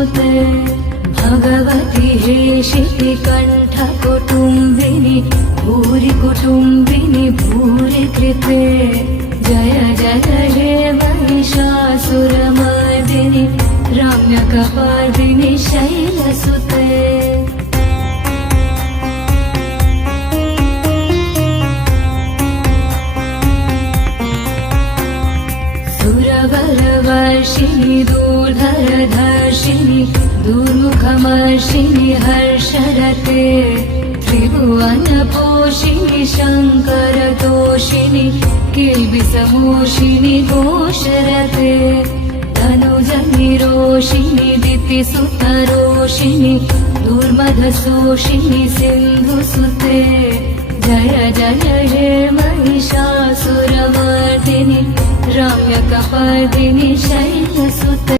नुते भगवति हेशिति कंठ कुटुंबिनी भूरि कुटुंबिनी भूरि कृते जय जय हे महिषासुरमर्दिनि रम्यकपर्दिनि शैलसुते सुरवरवर्षिणि दूर्धरधर्षिणि दुर्मुखमर्षिणि हर्षरते त्रिभुवनपोषिणि शङ्करतोषिणि किल्बिषमोषिणि घोषरते तनुजनिरोषिणि दितिसुतरोषिणि दुर्मदशोषिणि सिन्धुसुते जय जय हे महिषासुरमर्दिनि रम्यकपर्दिनि शैलसुते।